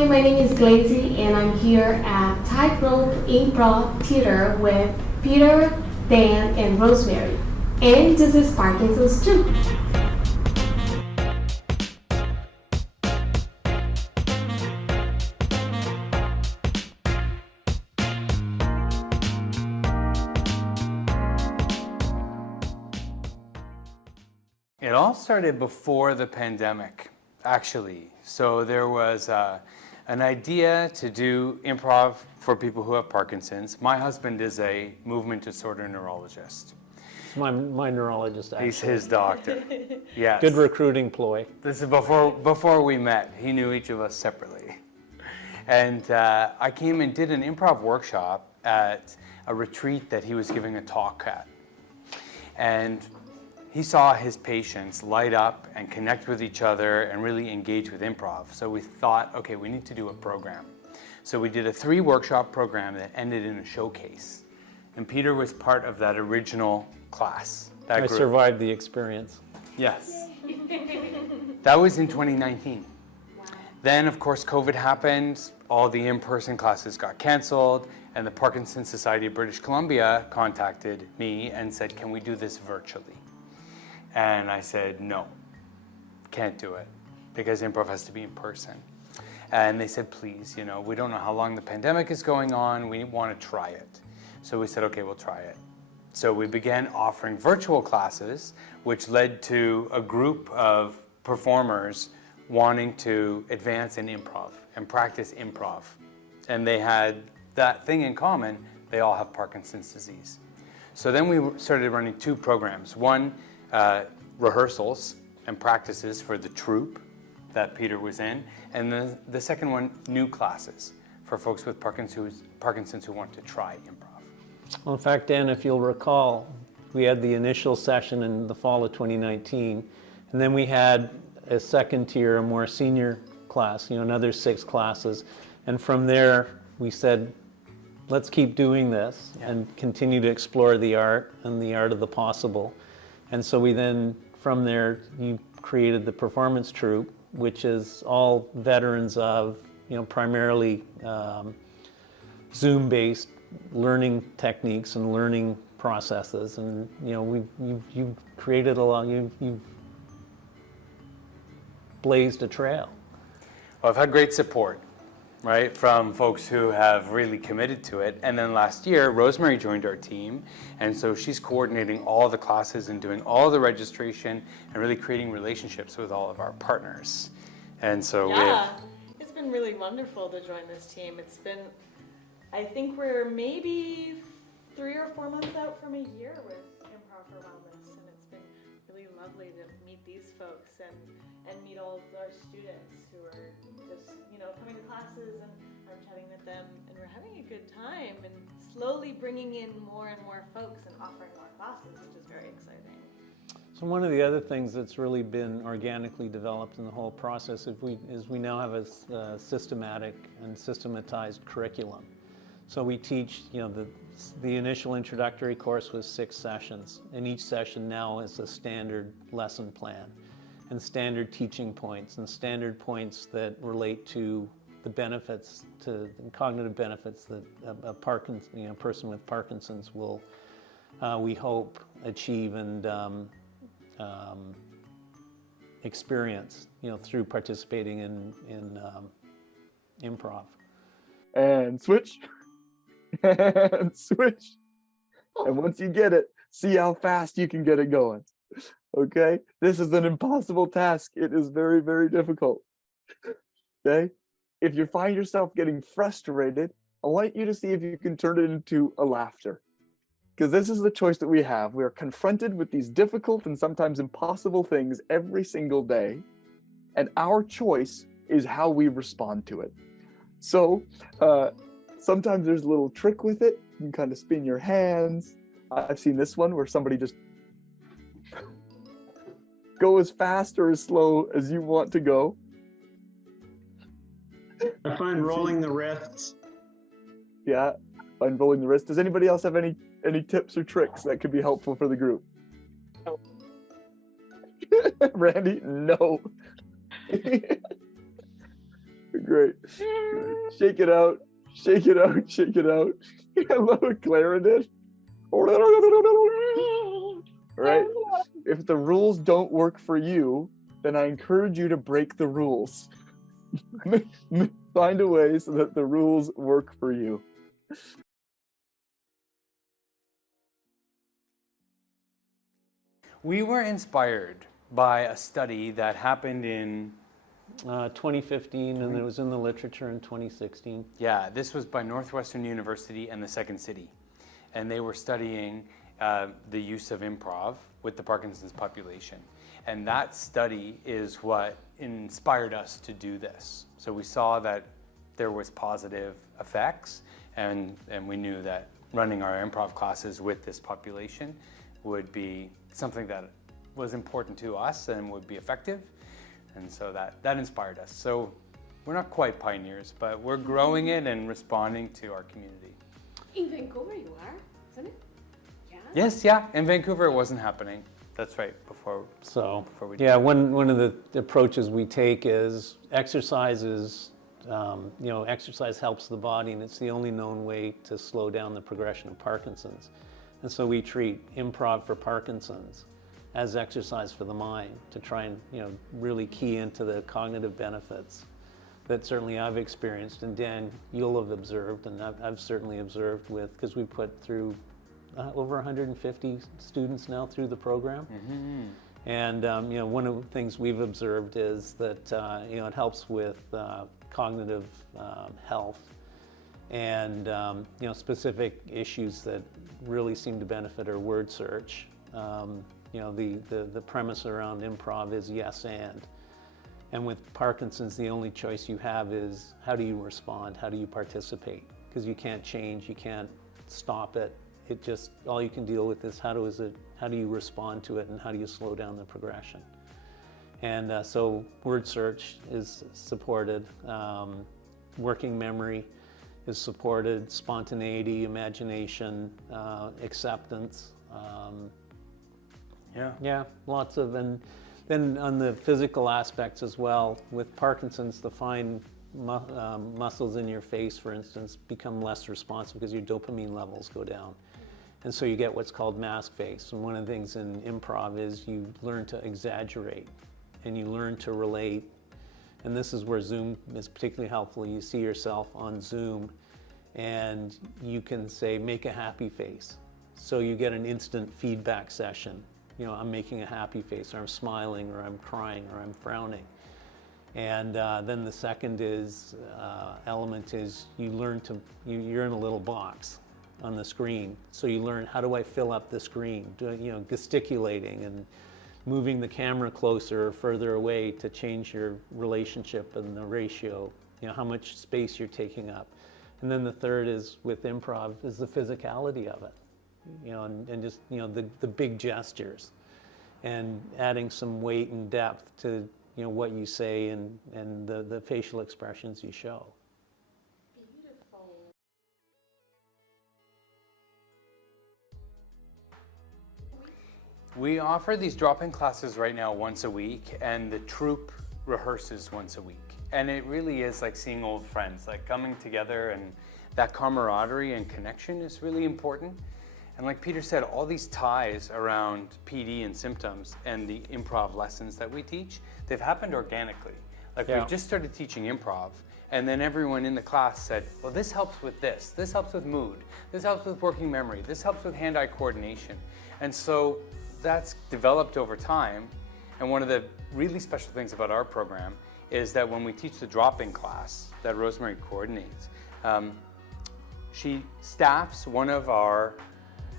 Hi, my name is Glazy and I'm here at Tightrope Improv Theatre with Peter, Dan, and Rosemary. And this is Parkinson's troupe. It all started before the pandemic, actually. So there was an idea to do improv for people who have Parkinson's. My husband is a movement disorder neurologist. It's my neurologist, actually. He's his doctor. Yes. Good recruiting ploy. This is before we met. He knew each of us separately. And I came and did an improv workshop at a retreat that he was giving a talk at. And he saw his patients light up and connect with each other and really engage with improv. So we thought, okay, we need to do a program. So we did a 3-workshop program that ended in a showcase. And Peter was part of that original class. I survived the experience. Yes. That was in 2019. Wow. Then, of course, COVID happened. All the in-person classes got canceled. And the Parkinson Society of British Columbia contacted me and said, can we do this virtually? And I said, no, can't do it, because improv has to be in person. And they said, please, we don't know how long the pandemic is going on. We want to try it. So we said, okay, we'll try it. So we began offering virtual classes, which led to a group of performers wanting to advance in improv and practice improv. And they had that thing in common. They all have Parkinson's disease. So then we started running 2 programs. One, rehearsals and practices for the troupe that Peter was in, and the second one, new classes for folks with Parkinson's who want to try improv. Well, in fact, Dan, if you'll recall, we had the initial session in the fall of 2019, and then we had a second tier, a more senior class, another 6 classes, and from there we said, let's keep doing this and continue to explore the art and the art of the possible. And so we then, from there, you created the performance troupe, which is all veterans of, primarily Zoom-based learning techniques and learning processes. And, you've created a lot, you've blazed a trail. Well, I've had great support, right, from folks who have really committed to it. And then last year, Rosemary joined our team, and so she's coordinating all the classes and doing all the registration and really creating relationships with all of our partners. And so it's been really wonderful to join this team. It's been, I think we're maybe 3 or 4 months out from a year with Improv for Wellness, and it's been really lovely to meet these folks and meet all of our students who are just, coming to classes, and I'm chatting with them, and we're having a good time and slowly bringing in more and more folks and offering more classes, which is very exciting. So one of the other things that's really been organically developed in the whole process is we now have a systematic and systematized curriculum. So we teach, the initial introductory course was 6 sessions, and each session now is a standard lesson plan, and standard teaching points, and standard points that relate to the benefits, to the cognitive benefits that a person with Parkinson's will, we hope, achieve and experience, through participating in improv. And switch, and switch. And once you get it, see how fast you can get it going. Okay, this is an impossible task. It is very, very difficult. Okay, if you find yourself getting frustrated, I want you to see if you can turn it into a laughter. Because this is the choice that we have. We are confronted with these difficult and sometimes impossible things every single day. And our choice is how we respond to it. So sometimes there's a little trick with it. You can kind of spin your hands. I've seen this one where somebody just go as fast or as slow as you want to go. I find rolling the wrists. Yeah, find rolling the wrist. Does anybody else have any tips or tricks that could be helpful for the group? No. Randy, no. Great. Shake it out. Shake it out. Shake it out. I love what Clara did. Right? If the rules don't work for you, then I encourage you to break the rules. Find a way so that the rules work for you. We were inspired by a study that happened in 2015, and it was in the literature in 2016. Yeah, this was by Northwestern University and the Second City. And they were studying the use of improv with the Parkinson's population. And that study is what inspired us to do this. So we saw that there was positive effects, and we knew that running our improv classes with this population would be something that was important to us and would be effective. And so that inspired us. So we're not quite pioneers, but we're growing it and responding to our community. In Vancouver you are, isn't it? Yeah. Yes, yeah. In Vancouver it wasn't happening. That's right, before we yeah, one of the approaches we take is exercise is, exercise helps the body, and it's the only known way to slow down the progression of Parkinson's. And so we treat improv for Parkinson's as exercise for the mind to try and, really key into the cognitive benefits that certainly I've experienced, and Dan, you'll have observed, and I've certainly observed because we put through over 150 students now through the program. Mm-hmm. And one of the things we've observed is that it helps with cognitive health and specific issues that really seem to benefit are word search. The premise around improv is yes and with Parkinson's the only choice you have is how do you respond, how do you participate, because you can't change, you can't stop it. It just, all you can deal with is how do you respond to it and how do you slow down the progression. And so word search is supported, working memory is supported, spontaneity, imagination, acceptance. Yeah, lots of, and then on the physical aspects as well, with Parkinson's, the fine muscles in your face, for instance, become less responsive because your dopamine levels go down. And so you get what's called mask face. And one of the things in improv is you learn to exaggerate and you learn to relate. And this is where Zoom is particularly helpful. You see yourself on Zoom and you can say, make a happy face. So you get an instant feedback session. I'm making a happy face, or I'm smiling, or I'm crying, or I'm frowning. And then the second element is you learn you're in a little box on the screen. So you learn, how do I fill up the screen? Gesticulating and moving the camera closer or further away to change your relationship and the ratio, how much space you're taking up. And then the third is, with improv, is the physicality of it, and just, the big gestures and adding some weight and depth to, what you say and the facial expressions you show. Beautiful. We offer these drop-in classes right now once a week, and the troupe rehearses once a week. And it really is like seeing old friends, like coming together, and that camaraderie and connection is really important. And like Peter said, all these ties around PD and symptoms and the improv lessons that we teach, they've happened organically. Like we've just started teaching improv, and then everyone in the class said, well, this helps with this helps with mood, this helps with working memory, this helps with hand-eye coordination. And so that's developed over time. And one of the really special things about our program is that when we teach the drop-in class that Rosemary coordinates, she staffs one of our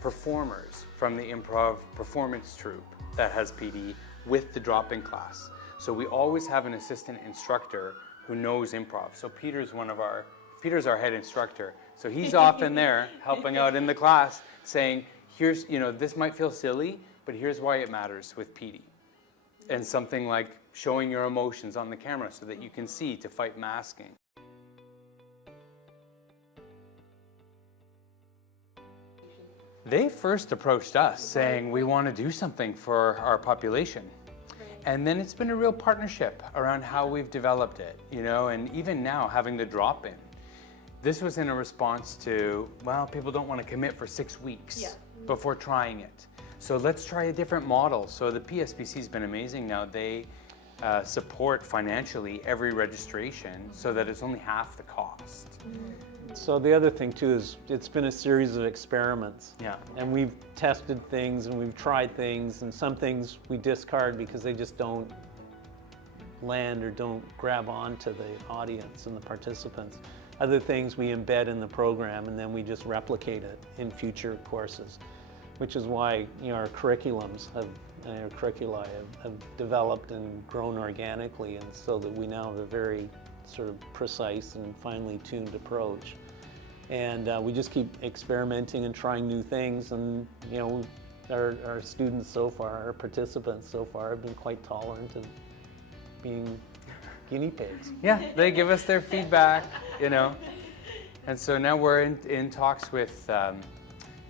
performers from the improv performance troupe that has PD with the drop-in class. So we always have an assistant instructor who knows improv. So Peter's our head instructor. So he's often there helping out in the class saying, here's, this might feel silly, but here's why it matters with PD. And something like showing your emotions on the camera so that you can see to fight masking. They first approached us saying, we want to do something for our population. And then it's been a real partnership around how we've developed it, you know, and even now having the drop-in. This was in a response to, well, people don't want to commit for 6 weeks before trying it. So let's try a different model. So the PSBC's been amazing now. They support financially every registration so that it's only half the cost. So the other thing too is it's been a series of experiments. Yeah. And we've tested things and we've tried things, and some things we discard because they just don't land or don't grab onto the audience and the participants. Other things we embed in the program and then we just replicate it in future courses, which is why, you know, our curriculums have, our curricula have developed and grown organically, and so that we now have a very sort of precise and finely tuned approach. And we just keep experimenting and trying new things, and you know, our students so far, our participants so far have been quite tolerant of being guinea pigs. Yeah, they give us their feedback, you know. And so now we're in talks with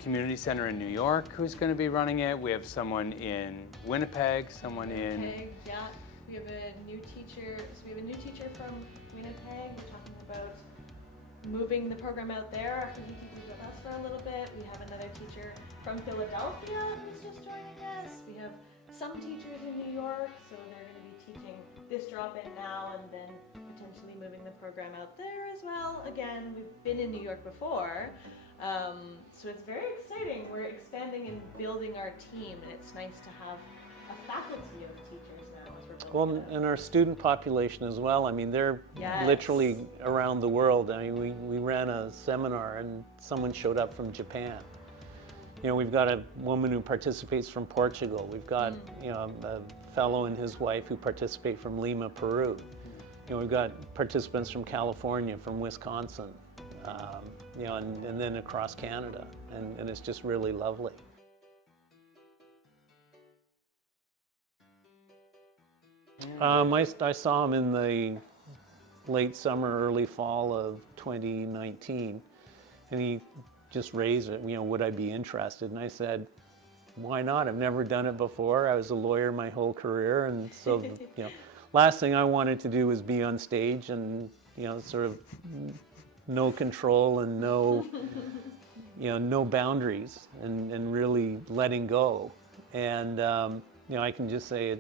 Community Center in New York who's going to be running it. We have someone in Winnipeg, someone in... Yeah, we have a new teacher. So we have a new teacher from Winnipeg. We're talking about moving the program out there after he teaches with us for a little bit. We have another teacher from Philadelphia who's just joining us. We have some teachers in New York, so they're going to be teaching this drop-in now and then potentially moving the program out there as well. Again, we've been in New York before, so it's very exciting. We're expanding and building our team, and it's nice to have a faculty of teachers now as we're building. Well, and our student population as well. I mean, they're literally around the world. I mean, we ran a seminar and someone showed up from Japan. You know, we've got a woman who participates from Portugal. We've got, you know, a fellow and his wife who participate from Lima, Peru. You know, we've got participants from California, from Wisconsin, you know, and then across Canada. And it's just really lovely. I saw him in the late summer, early fall of 2019, and he just raised it, you know, would I be interested? And I said, why not? I've never done it before. I was a lawyer my whole career, and so, you know, last thing I wanted to do was be on stage and, you know, sort of no control and no, you know, no boundaries, and really letting go. And, you know, I can just say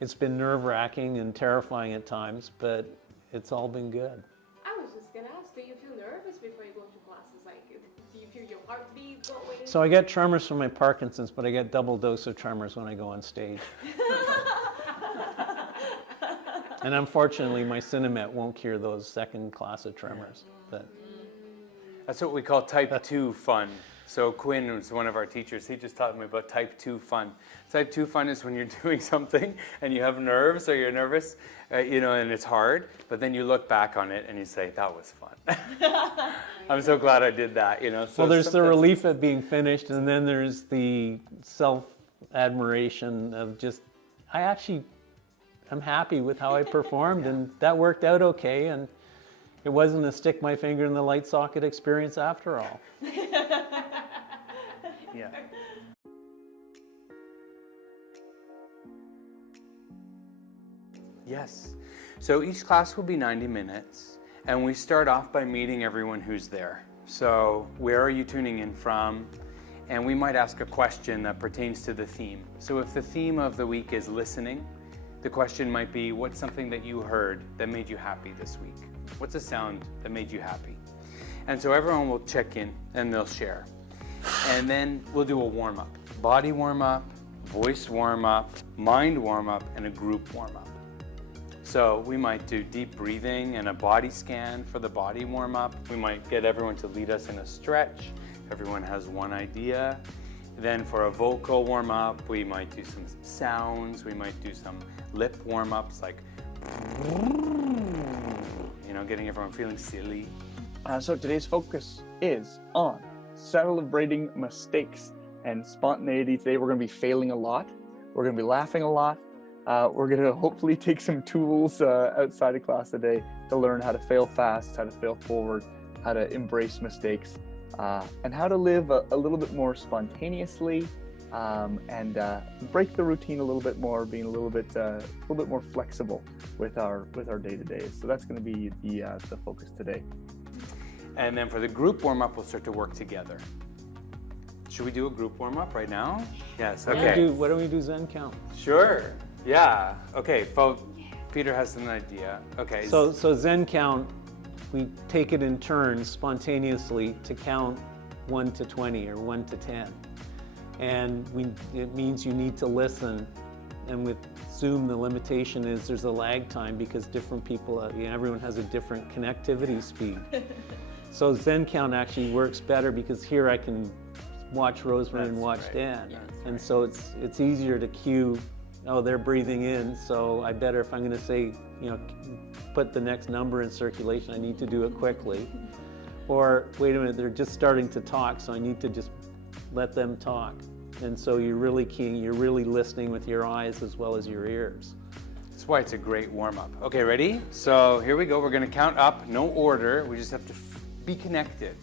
it's been nerve-wracking and terrifying at times, but it's all been good. I was just gonna ask, do you feel nervous before you go to classes? Like, do you feel your heartbeat going? So I get tremors from my Parkinson's, but I get double dose of tremors when I go on stage. And unfortunately, my Cinemet won't cure those second class of tremors. But That's what we call type 2 fun. So Quinn was one of our teachers. He just taught me about type 2 fun. Type 2 fun is when you're doing something and you have nerves or you're nervous, you know, and it's hard, but then you look back on it and you say, that was fun. I'm so glad I did that, you know. So well, there's the relief at being finished, and then there's the self-admiration of just, I'm happy with how I performed, and that worked out okay, and it wasn't a stick my finger in the light socket experience after all. Yeah. Yes. So each class will be 90 minutes, and we start off by meeting everyone who's there. So where are you tuning in from? And we might ask a question that pertains to the theme. So if the theme of the week is listening, the question might be, what's something that you heard that made you happy this week? What's a sound that made you happy? And so everyone will check in and they'll share. And then we'll do a warm-up. Body warm-up, voice warm-up, mind warm-up, and a group warm-up. So we might do deep breathing and a body scan for the body warm-up. We might get everyone to lead us in a stretch. Everyone has one idea. Then for a vocal warm-up, we might do some sounds. We might do some lip warm-ups, like, you know, getting everyone feeling silly. So today's focus is on celebrating mistakes and spontaneity. Today we're going to be failing a lot. We're going to be laughing a lot. We're going to hopefully take some tools outside of class today to learn how to fail fast, how to fail forward, how to embrace mistakes, and how to live a little bit more spontaneously and break the routine a little bit more, being a little bit more flexible with our day-to-days. So that's going to be the focus today. And then for the group warm-up, we'll start to work together. Should we do a group warm-up right now? Yes, okay. Why don't we do Zen count? Sure, yeah. Okay, Peter has an idea. Okay. So Zen count, we take it in turns spontaneously to count 1 to 20 or 1 to 10. And it means you need to listen. And with Zoom, the limitation is there's a lag time because different people, everyone has a different connectivity speed. So Zen count actually works better because here I can watch Rosemary and watch Dan. And so it's easier to cue, oh, they're breathing in, so I better, if I'm going to say, put the next number in circulation, I need to do it quickly. Or, wait a minute, they're just starting to talk, so I need to just let them talk. And so you're really keying, you're really listening with your eyes as well as your ears. That's why it's a great warm-up. Okay, ready? So here we go. We're going to count up, no order. We just have to be connected.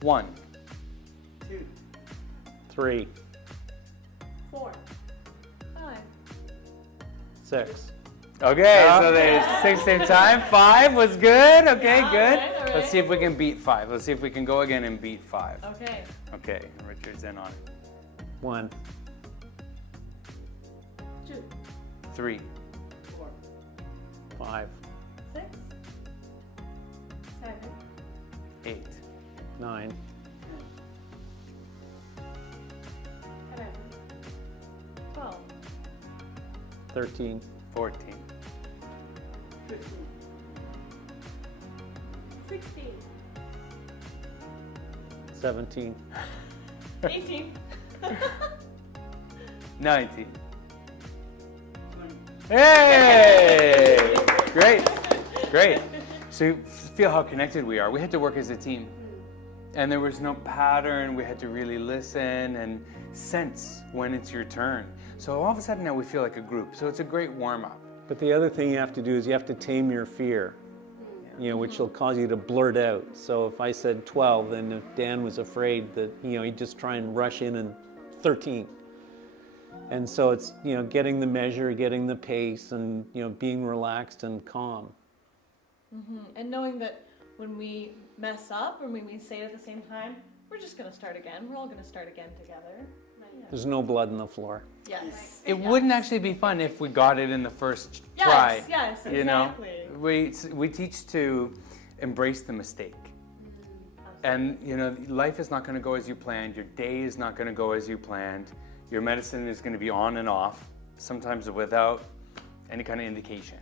1, 2, 3, 4, 5. 6. Okay, so there's 6 same time. 5 was good. Okay, good. all right. Let's see if we can beat 5. Let's see if we can go again and beat 5. Okay. Okay, Richard's in on it. 1, 2, 3, 4, 5, 6, 7, 8, 9, 11, 12. 13, 14, 15, 16, 17, 18. 19. Hey! Great. So you feel how connected we are. We had to work as a team. And there was no pattern. We had to really listen and sense when it's your turn. So all of a sudden now we feel like a group. So it's a great warm-up. But the other thing you have to do is you have to tame your fear, which will cause you to blurt out. So if I said 12, then if Dan was afraid that, he'd just try and rush in and 13. And so it's, getting the measure, getting the pace, and, being relaxed and calm. Mm-hmm. And knowing that when we mess up or when we say it at the same time, we're just going to start again. We're all going to start again together. There's no blood on the floor. Yes. It wouldn't actually be fun if we got it in the first try. Yes, exactly. We teach to embrace the mistake. And life is not going to go as you planned. Your day is not going to go as you planned. Your medicine is going to be on and off, sometimes without any kind of indication.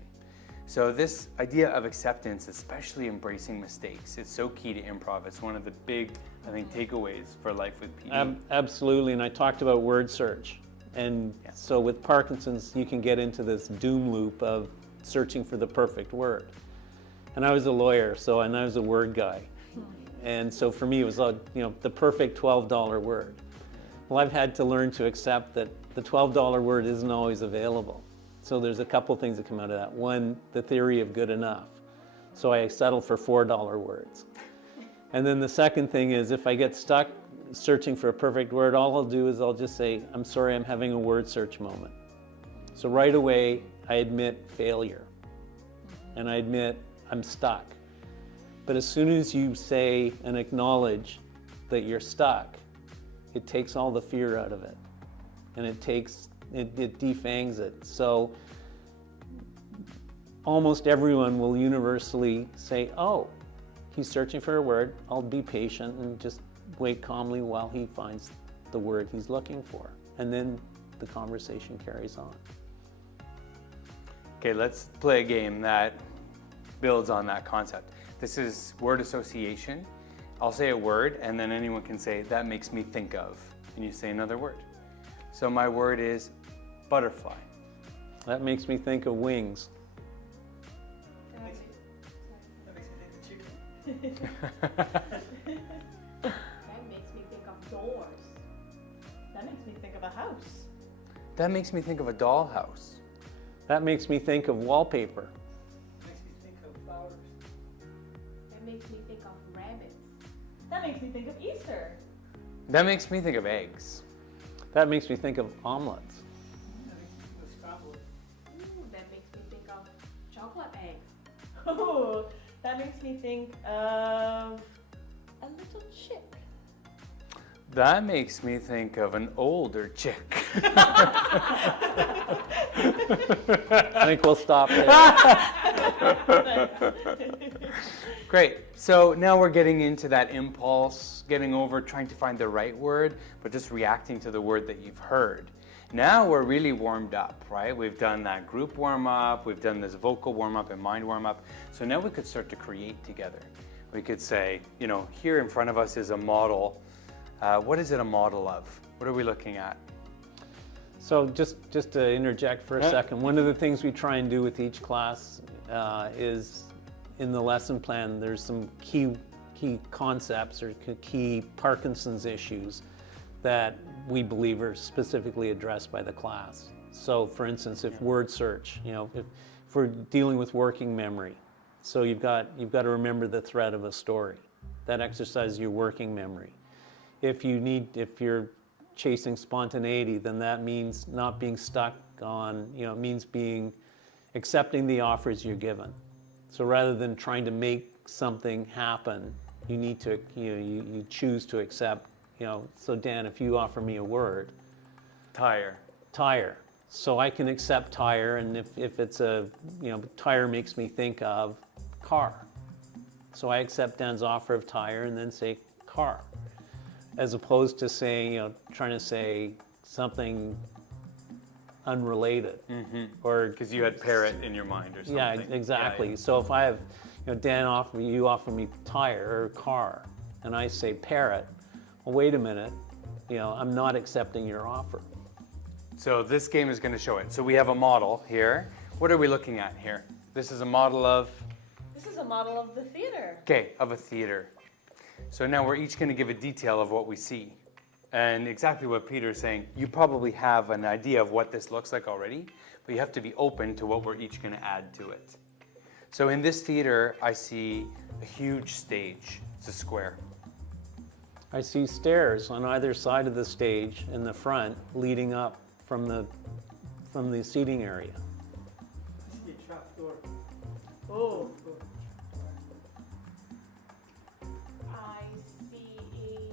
So this idea of acceptance, especially embracing mistakes, it's so key to improv. It's one of the big, I think, takeaways for life with PD. Absolutely, and I talked about word search. And so with Parkinson's, you can get into this doom loop of searching for the perfect word. And I was a lawyer, and I was a word guy. And so for me, it was the perfect $12 word. Well, I've had to learn to accept that the $12 word isn't always available. So there's a couple things that come out of that. One, the theory of good enough. So I settle for $4 words. And then the second thing is if I get stuck searching for a perfect word, all I'll do is I'll just say, I'm sorry, I'm having a word search moment. So right away, I admit failure. And I admit I'm stuck. But as soon as you say and acknowledge that you're stuck, it takes all the fear out of it. And it defangs it. So almost everyone will universally say, oh, he's searching for a word. I'll be patient and just wait calmly while he finds the word he's looking for. And then the conversation carries on. Okay, let's play a game that builds on that concept. This is word association. I'll say a word and then anyone can say, that makes me think of, and you say another word. So my word is butterfly. That makes me think of wings. That makes me think of doors. That makes me think of a house. That makes me think of a dollhouse. That makes me think of wallpaper. Makes me think of flowers. That makes me think of rabbits. That makes me think of Easter. That makes me think of eggs. That makes me think of omelets. That makes me think of scrambled. That makes me think of chocolate eggs. Oh, that makes me think of a little chick. That makes me think of an older chick. I think we'll stop there. Great. So now we're getting into that impulse, getting over trying to find the right word, but just reacting to the word that you've heard. Now we're really warmed up, right? We've done that group warm-up, we've done this vocal warm-up and mind warm-up. So now we could start to create together. We could say, you know, here in front of us is a model. What is it a model of? What are we looking at? So just to interject for a second, one of the things we try and do with each class is in the lesson plan, there's some key concepts or key Parkinson's issues that we believe are specifically addressed by the class. So for instance, if word search, you know, if we're dealing with working memory, so you've got to remember the thread of a story. That exercises your working memory. If you're chasing spontaneity, then that means not being stuck on, you know, it means accepting the offers you're given. So rather than trying to make something happen, you need to, you choose to accept, you know, so Dan, if you offer me a word. Tire. Tire. So I can accept tire, and if it's a, you know, tire makes me think of car. So I accept Dan's offer of tire and then say car. As opposed to saying, you know, trying to say something unrelated. Or Because you had parrot in your mind or something. yeah, exactly. Yeah. So if I have, you know, Dan you offer me tire or car, and I say parrot, well, wait a minute, you know, I'm not accepting your offer. So this game is going to show it. So we have a model here. What are we looking at here? This is a model of? This is a model of the theater. Okay, of a theater. So now we're each going to give a detail of what we see. And exactly what Peter's saying, you probably have an idea of what this looks like already, but you have to be open to what we're each going to add to it. So in this theater, I see a huge stage. It's a square. I see stairs on either side of the stage in the front leading up from the seating area. I see a trap door. Oh. I see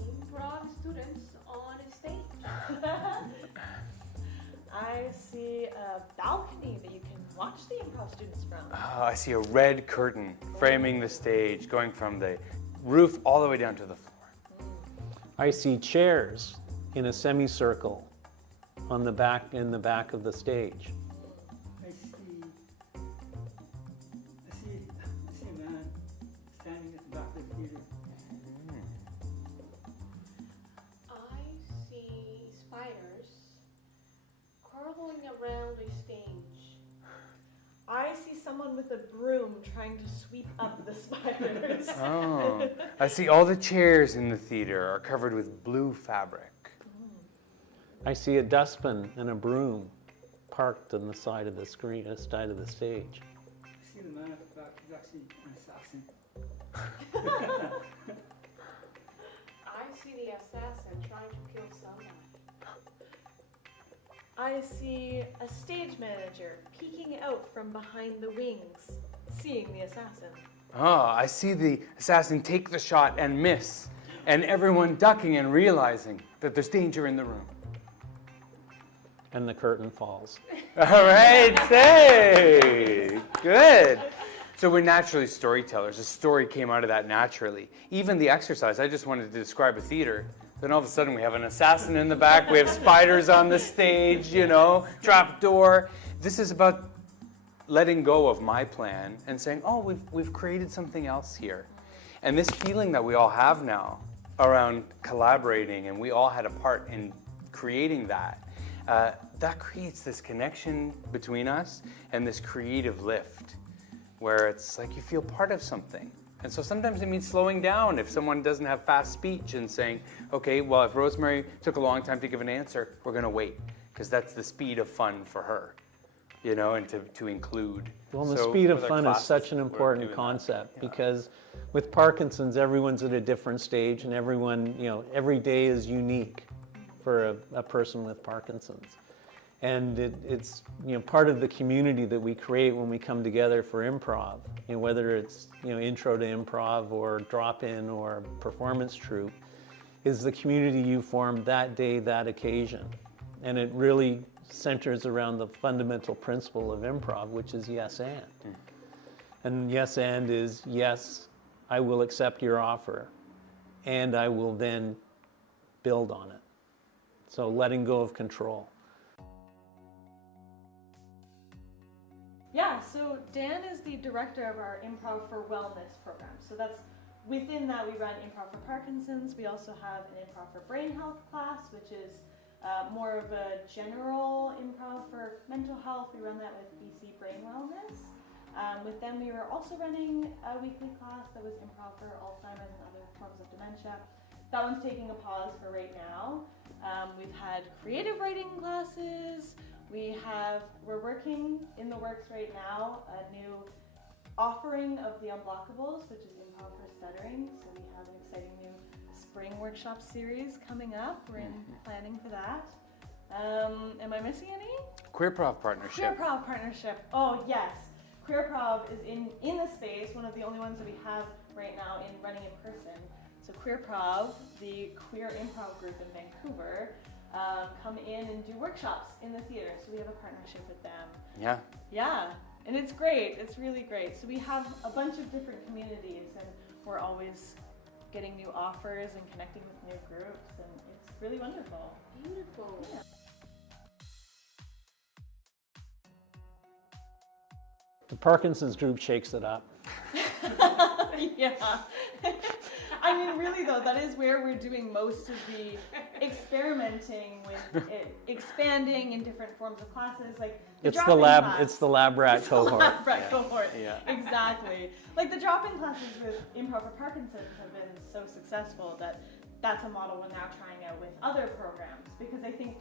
improv students on a stage. I see a balcony that you can watch the improv students from. I see a red curtain framing the stage, going from the roof all the way down to the floor. I see chairs in a semicircle in the back of the stage. I see a man standing at the back of the theater. I see spiders crawling around the stage. I see someone with a broom trying to sweep up the spiders. Oh, I see all the chairs in the theater are covered with blue fabric. I see a dustbin and a broom parked on the side of the screen, side of the stage. I see the man at the back. He's actually an assassin. I see the assassin trying to kill somebody. I see a stage manager peeking out from behind the wings, seeing the assassin. Oh, I see the assassin take the shot and miss, and everyone ducking and realizing that there's danger in the room. And the curtain falls. All right, hey, good. So we're naturally storytellers. A story came out of that naturally. Even the exercise, I just wanted to describe a theater. Then all of a sudden we have an assassin in the back, we have spiders on the stage, you know, trap door. This is about letting go of my plan and saying, oh, we've created something else here. And this feeling that we all have now around collaborating, and we all had a part in creating that, that creates this connection between us and this creative lift where it's like you feel part of something. And so sometimes it means slowing down if someone doesn't have fast speech and saying, okay, well, if Rosemary took a long time to give an answer, we're going to wait because that's the speed of fun for her, you know, and to include. Well, the So speed of with our fun is classes, such an we're important doing that. concept Yeah. because with Parkinson's, everyone's at a different stage and everyone, you know, every day is unique. for a person with Parkinson's. And it's part of the community that we create when we come together for improv. Whether it's intro to improv or drop-in or performance troupe, is the community you form that day, that occasion. And it really centers around the fundamental principle of improv, which is yes and. And yes and is, yes, I will accept your offer, and I will then build on it. So letting go of control. Yeah, so Dan is the director of our Improv for Wellness program. So that's within that we run Improv for Parkinson's. We also have an Improv for Brain Health class, which is more of a general improv for mental health. We run that with BC Brain Wellness. With them, we were also running a weekly class that was improv for Alzheimer's and other forms of dementia. That one's taking a pause for right now. We've had creative writing classes. We're working in the works right now, a new offering of the Unblockables, which is improv for stuttering. So we have an exciting new spring workshop series coming up. We're in planning for that. Am I missing any? Queerprov partnership. Queerprov partnership. Oh yes, Queerprov is in the space, one of the only ones that we have right now in running in person. So Queerprov, the queer improv group in Vancouver, come in and do workshops in the theater. So we have a partnership with them. Yeah. Yeah, and it's great. It's really great. So we have a bunch of different communities, and we're always getting new offers and connecting with new groups, and it's really wonderful. Beautiful. Yeah. The Parkinson's group shakes it up. Yeah. I mean, really though, that is where we're doing most of the experimenting with it, expanding in different forms of classes, like It's the drop-in lab. class. It's the lab rat cohort. Lab rat cohort. Yeah. Exactly. Like the drop-in classes with Improv for Parkinson's have been so successful that that's a model we're now trying out with other programs, because I think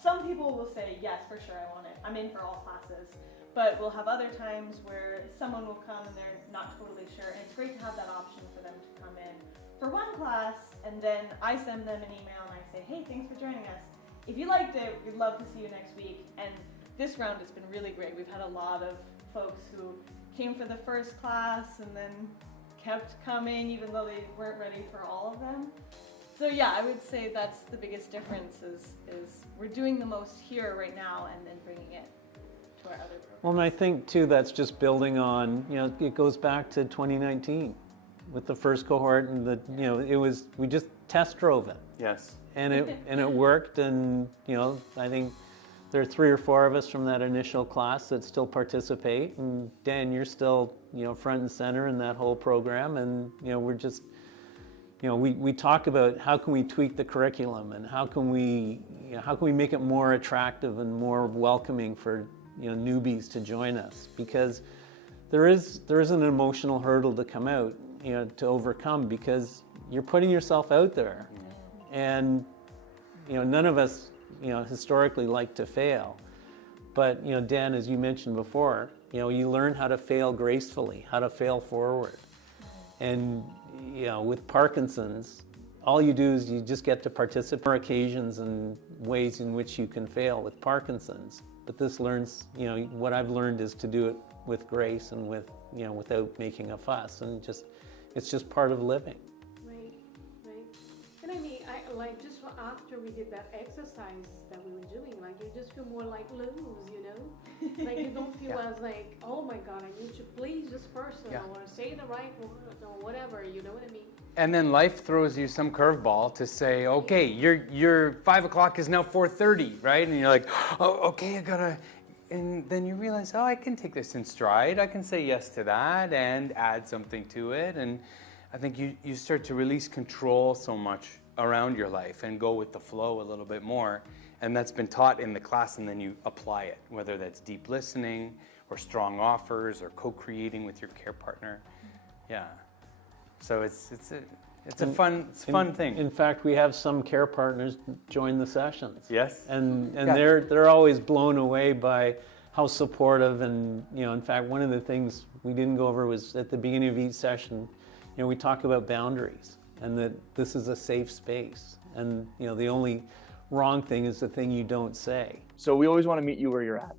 some people will say, yes, for sure, I want it. I'm in for all classes. But we'll have other times where someone will come and they're not totally sure, and it's great to have that option for them to come in for one class, and then I send them an email and I say, hey, thanks for joining us. If you liked it, we'd love to see you next week. And this round has been really great. We've had a lot of folks who came for the first class and then kept coming even though they weren't ready for all of them. So yeah, I would say that's the biggest difference is we're doing the most here right now and then bringing it to our other programs. Well, and I think too that's just building on. It goes back to 2019 with the first cohort, and we just test drove it, Yes. and it worked, and I think there are 3 or 4 of us from that initial class that still participate, and Dan, you're still front and center in that whole program, and we're just. We talk about how can we tweak the curriculum and how can we make it more attractive and more welcoming for newbies to join us, because there is an emotional hurdle to come out to overcome, because you're putting yourself out there, and none of us historically like to fail, but Dan, as you mentioned before, you learn how to fail gracefully, how to fail forward, and with Parkinson's, all you do is you just get to participate in occasions and ways in which you can fail with Parkinson's. But this learns, what I've learned is to do it with grace and with, without making a fuss, and it's just part of living. Right. And I mean, just after we did that exercise that we were doing, you just feel more like loose, Like you don't feel as like, oh my God, I need to please this person or say the right word or whatever, you know what I mean? And then life throws you some curveball to say, okay, your 5 o'clock is now 4:30, right? And you're like, oh, okay, I gotta, and then you realize, oh, I can take this in stride. I can say yes to that and add something to it. And I think you start to release control so much around your life and go with the flow a little bit more. And that's been taught in the class, and then you apply it, whether that's deep listening or strong offers or co-creating with your care partner. Yeah. So it's a fun thing. In fact, we have some care partners join the sessions. Yes. And they're always blown away by how supportive, and in fact, one of the things we didn't go over was at the beginning of each session, we talk about boundaries and that this is a safe space, and the only wrong thing is the thing you don't say. So we always want to meet you where you're at.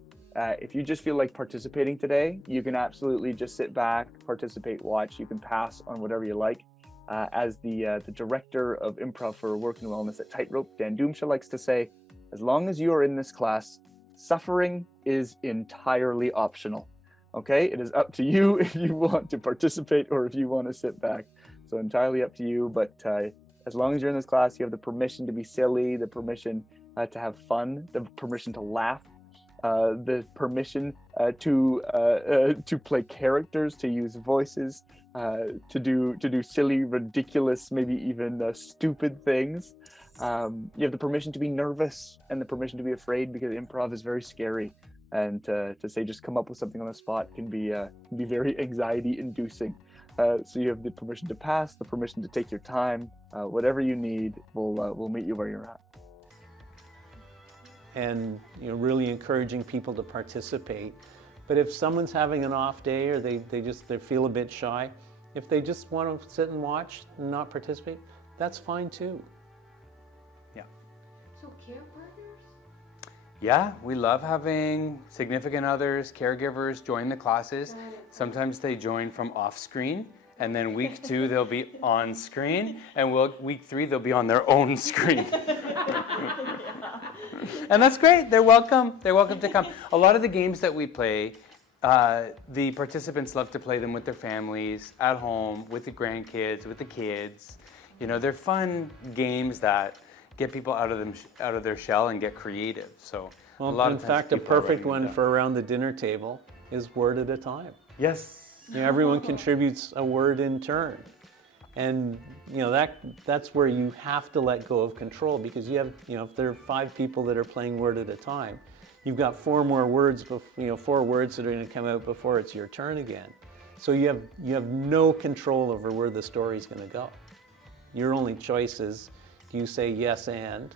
If you just feel like participating today, you can absolutely just sit back, participate, watch. You can pass on whatever you like. As the director of improv for work and wellness at Tightrope, Dan Doomsha likes to say, as long as you are in this class, suffering is entirely optional. Okay, it is up to you if you want to participate or if you want to sit back. So entirely up to you, but as long as you're in this class, you have the permission to be silly, the permission to have fun, the permission to laugh, the permission to play characters, to use voices, to do silly, ridiculous, maybe even stupid things. You have the permission to be nervous and the permission to be afraid, because improv is very scary. And to say just come up with something on the spot can be very anxiety-inducing. So you have the permission to pass, the permission to take your time, whatever you need. We'll meet you where you're at. And really encouraging people to participate. But if someone's having an off day or they feel a bit shy, if they just want to sit and watch and not participate, that's fine too. Yeah. So care partners? Yeah, we love having significant others, caregivers join the classes. Sometimes they join from off screen, and then week 2 they'll be on screen, and week 3 they'll be on their own screen. And that's great. They're welcome. They're welcome to come. A lot of the games that we play, the participants love to play them with their families, at home, with the grandkids, with the kids. They're fun games that get people out of their shell and get creative. So Well, a lot in of fact, a times people are perfect writing one it down. for around the dinner table is word at a time. Yes. Everyone contributes a word in turn. And that's where you have to let go of control, because you have, if there are 5 people that are playing word at a time, you've got 4 more words, 4 words that are going to come out before it's your turn again. So you have no control over where the story's going to go. Your only choice is, do you say yes and,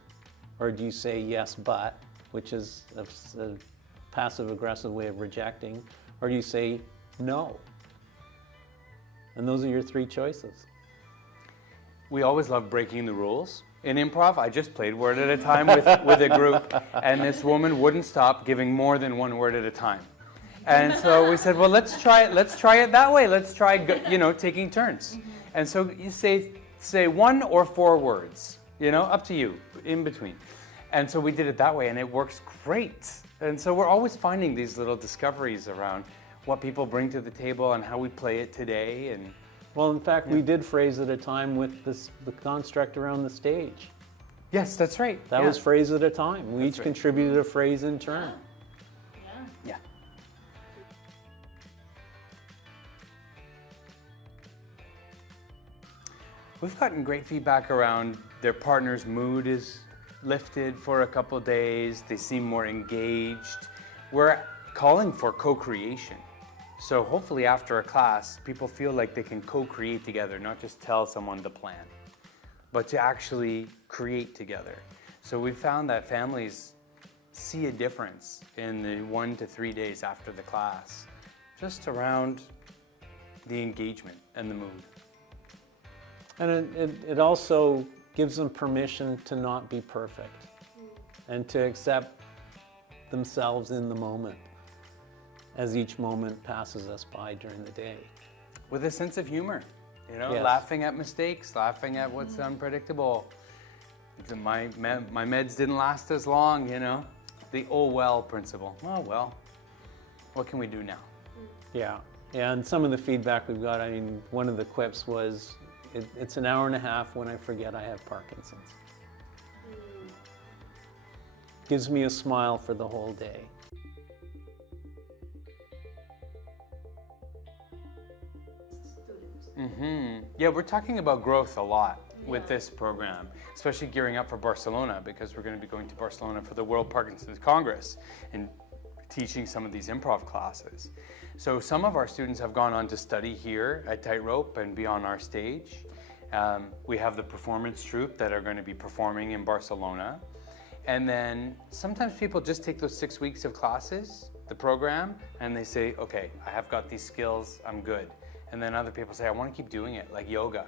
or do you say yes but, which is a passive-aggressive way of rejecting, or do you say no? And those are your 3 choices. We always love breaking the rules. In improv, I just played word at a time with a group, and this woman wouldn't stop giving more than 1 word at a time. And so we said, well, let's try it that way. Let's try, taking turns. And so you say 1 or 4 words, up to you, in between. And so we did it that way, and it works great. And so we're always finding these little discoveries around what people bring to the table and how we play it today. And well, in fact, we did phrase at a time with the construct around the stage. yes, that's right. That was phrase at a time. We That's each right. contributed a phrase in turn. Yeah. We've gotten great feedback around their partner's mood is lifted for a couple days. They seem more engaged. We're calling for co-creation. So hopefully after a class, people feel like they can co-create together, not just tell someone the plan, but to actually create together. So we found that families see a difference in the 1 to 3 days after the class, just around the engagement and the mood. And it also gives them permission to not be perfect and to accept themselves in the moment as each moment passes us by during the day. With a sense of humor, Yes. laughing at mistakes, laughing at what's unpredictable. My meds didn't last as long, The oh well principle. Oh well, what can we do now? Yeah, and some of the feedback we've got, one of the quips was, it's an hour and a half when I forget I have Parkinson's. Gives me a smile for the whole day. Yeah, we're talking about growth a lot with this program, especially gearing up for Barcelona, because we're going to be going to Barcelona for the World Parkinson's Congress and teaching some of these improv classes. So some of our students have gone on to study here at Tightrope and be on our stage. We have the performance troupe that are going to be performing in Barcelona. And then sometimes people just take those 6 weeks of classes, the program, and they say, okay, I have got these skills, I'm good. And then other people say, I want to keep doing it, like yoga,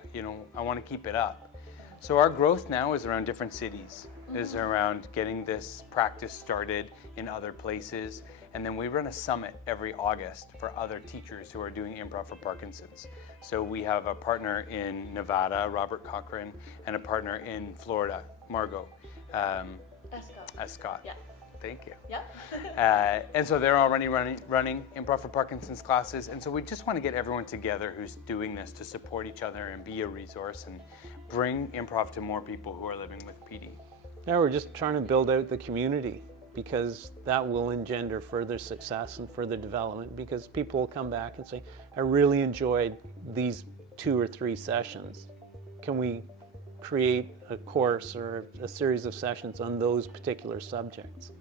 I want to keep it up. So our growth now is around different cities. is around getting this practice started in other places. And then we run a summit every August for other teachers who are doing improv for Parkinson's. So we have a partner in Nevada, Robert Cochran, and a partner in Florida, Margot. Escott. Yeah. Thank you. Yep. And so they're already running improv for Parkinson's classes. And so we just want to get everyone together who's doing this to support each other and be a resource and bring improv to more people who are living with PD. Yeah, we're just trying to build out the community, because that will engender further success and further development, because people will come back and say, I really enjoyed these 2 or 3 sessions. Can we create a course or a series of sessions on those particular subjects?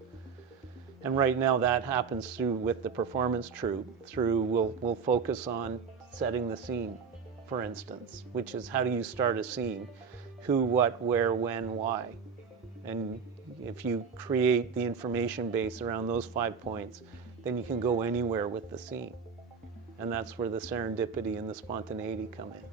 And right now that happens with the performance troupe, we'll focus on setting the scene, for instance, which is how do you start a scene? Who, what, where, when, why? And if you create the information base around those 5 points, then you can go anywhere with the scene. And that's where the serendipity and the spontaneity come in.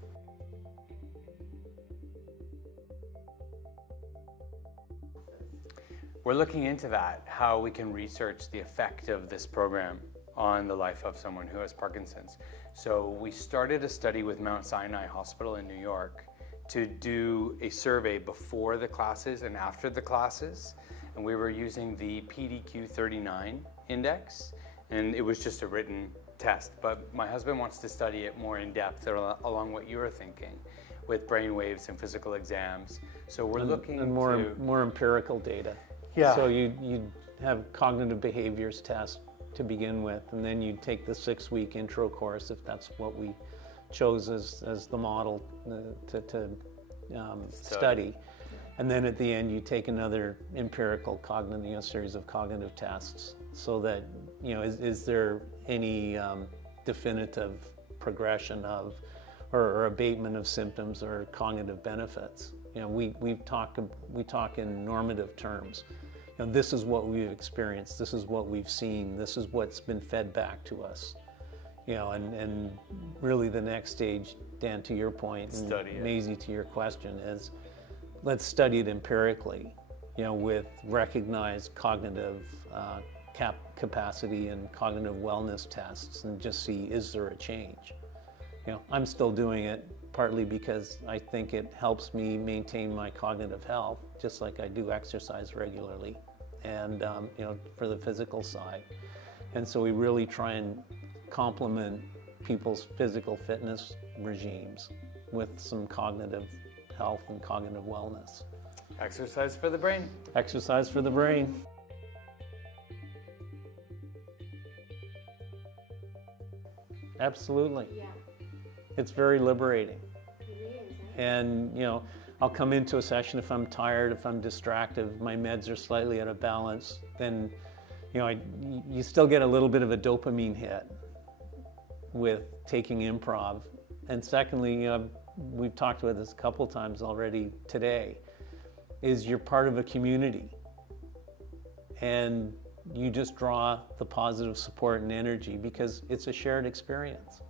We're looking into that, how we can research the effect of this program on the life of someone who has Parkinson's. So we started a study with Mount Sinai Hospital in New York to do a survey before the classes and after the classes. And we were using the PDQ-39 index, and it was just a written test. But my husband wants to study it more in depth along what you were thinking, with brain waves and physical exams. So we're looking and more empirical data. Yeah. So you'd have cognitive behaviors test to begin with, and then you'd take the 6-week intro course, if that's what we chose as the model to study. And then at the end, you take another empirical cognitive, series of cognitive tests, so that, is there any definitive progression of or abatement of symptoms or cognitive benefits. We talk in normative terms. This is what we've experienced. This is what we've seen. This is what's been fed back to us. And really the next stage, Dan, to your point, and Maisie, to your question, is let's study it empirically, with recognized cognitive capacity and cognitive wellness tests, and just see, is there a change? I'm still doing it partly because I think it helps me maintain my cognitive health, just like I do exercise regularly, and for the physical side. And so we really try and complement people's physical fitness regimes with some cognitive health and cognitive wellness. Exercise for the brain. Exercise for the brain. Absolutely. Yeah. It's very liberating. It is. And, I'll come into a session if I'm tired, if I'm distracted, my meds are slightly out of balance, then, you still get a little bit of a dopamine hit with taking improv. And secondly, we've talked about this a couple times already today, is you're part of a community. And you just draw the positive support and energy because it's a shared experience.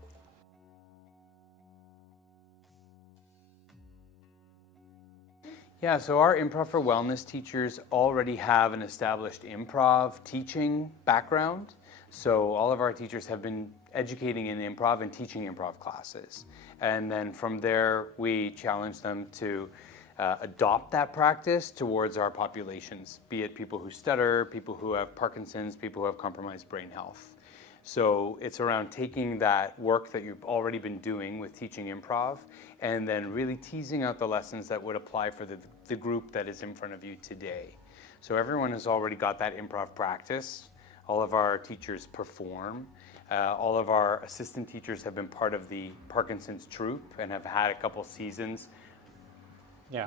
Yeah, so our Improv for Wellness teachers already have an established improv teaching background. So all of our teachers have been educating in improv and teaching improv classes. And then from there, we challenge them to adopt that practice towards our populations, be it people who stutter, people who have Parkinson's, people who have compromised brain health. So it's around taking that work that you've already been doing with teaching improv and then really teasing out the lessons that would apply for the group that is in front of you today. So everyone has already got that improv practice. All of our teachers perform. All of our assistant teachers have been part of the Parkinson's troupe and have had a couple seasons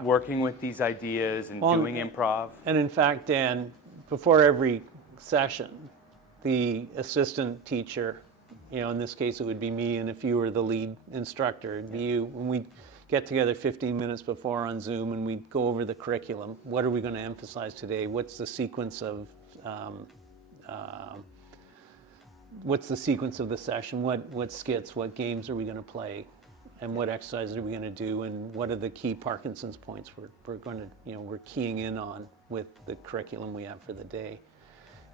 working with these ideas and doing improv. And in fact, Dan, before every session, the assistant teacher, in this case it would be me, and if you were the lead instructor, it'd be you, when we get together 15 minutes before on Zoom and we go over the curriculum, what are we going to emphasize today? What's the sequence of the session? What skits, what games are we going to play? And what exercises are we going to do? And what are the key Parkinson's points we're going to, we're keying in on with the curriculum we have for the day.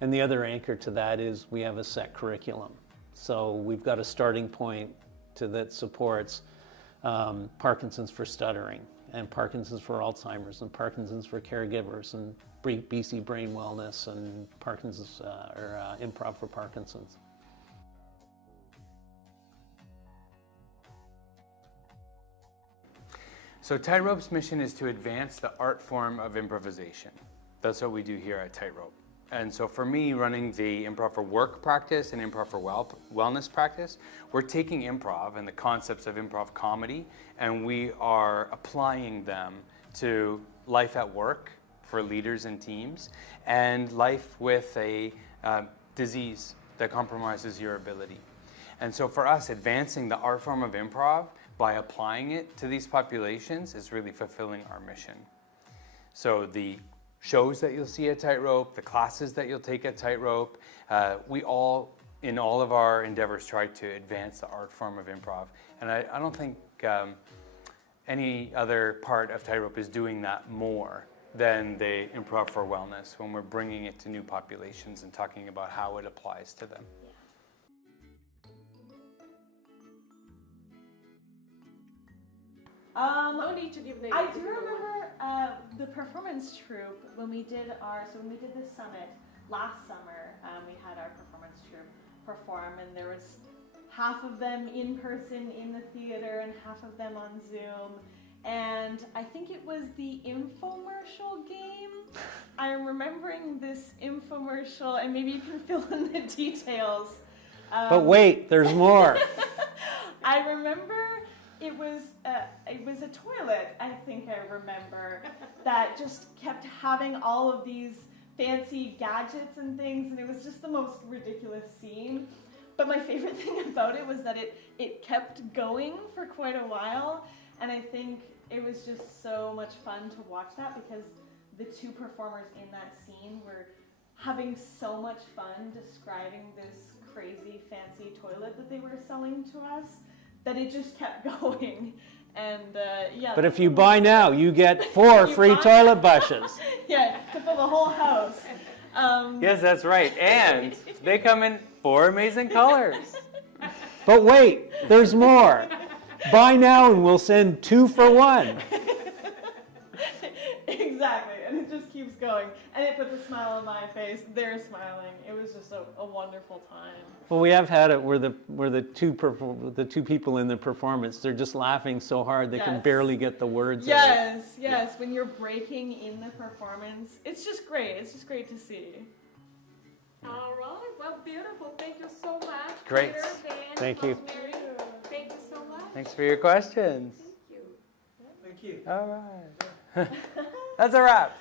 And the other anchor to that is we have a set curriculum. So we've got a starting point that supports Parkinson's for stuttering, and Parkinson's for Alzheimer's, and Parkinson's for caregivers, and BC Brain Wellness, and Parkinson's Improv for Parkinson's. So Tightrope's mission is to advance the art form of improvisation. That's what we do here at Tightrope. And so for me, running the Improv for Work practice and Improv for Wellness practice, we're taking improv and the concepts of improv comedy, and we are applying them to life at work for leaders and teams, and life with a disease that compromises your ability. And so for us, advancing the art form of improv by applying it to these populations is really fulfilling our mission. So the shows that you'll see at Tightrope, the classes that you'll take at Tightrope, we all, in all of our endeavors, try to advance the art form of improv. And I don't think any other part of Tightrope is doing that more than the Improv for Wellness, when we're bringing it to new populations and talking about how it applies to them. No need to give names. I do remember the performance troupe when we did this summit last summer. We had our performance troupe perform, and there was half of them in person in the theater and half of them on Zoom. And I think it was the infomercial game. I'm remembering this infomercial, and maybe you can fill in the details. But wait, there's more. I remember it was a toilet, I think I remember, that just kept having all of these fancy gadgets and things, and it was just the most ridiculous scene. But my favorite thing about it was that it kept going for quite a while, and I think it was just so much fun to watch that, because the two performers in that scene were having so much fun describing this crazy fancy toilet that they were selling to us, that it just kept going. And yeah. But if you buy now, you get 4 free toilet brushes. Yeah, to fill the whole house. Yes, that's right. And they come in 4 amazing colors. But wait, there's more. Buy now and we'll send 2 for 1. Exactly, and it just keeps going. And it puts a smile on my face. They're smiling. It was just a wonderful time. Well, we have had it where the two people in the performance, they're just laughing so hard they can barely get the words out. Yes. When you're breaking in the performance, it's just great. It's just great to see. All right. Well, beautiful. Thank you so much. Great. Peter, Dan, Thank you. Rosemary. Thank you so much. Thanks for your questions. Thank you. Thank you. All right. That's a wrap.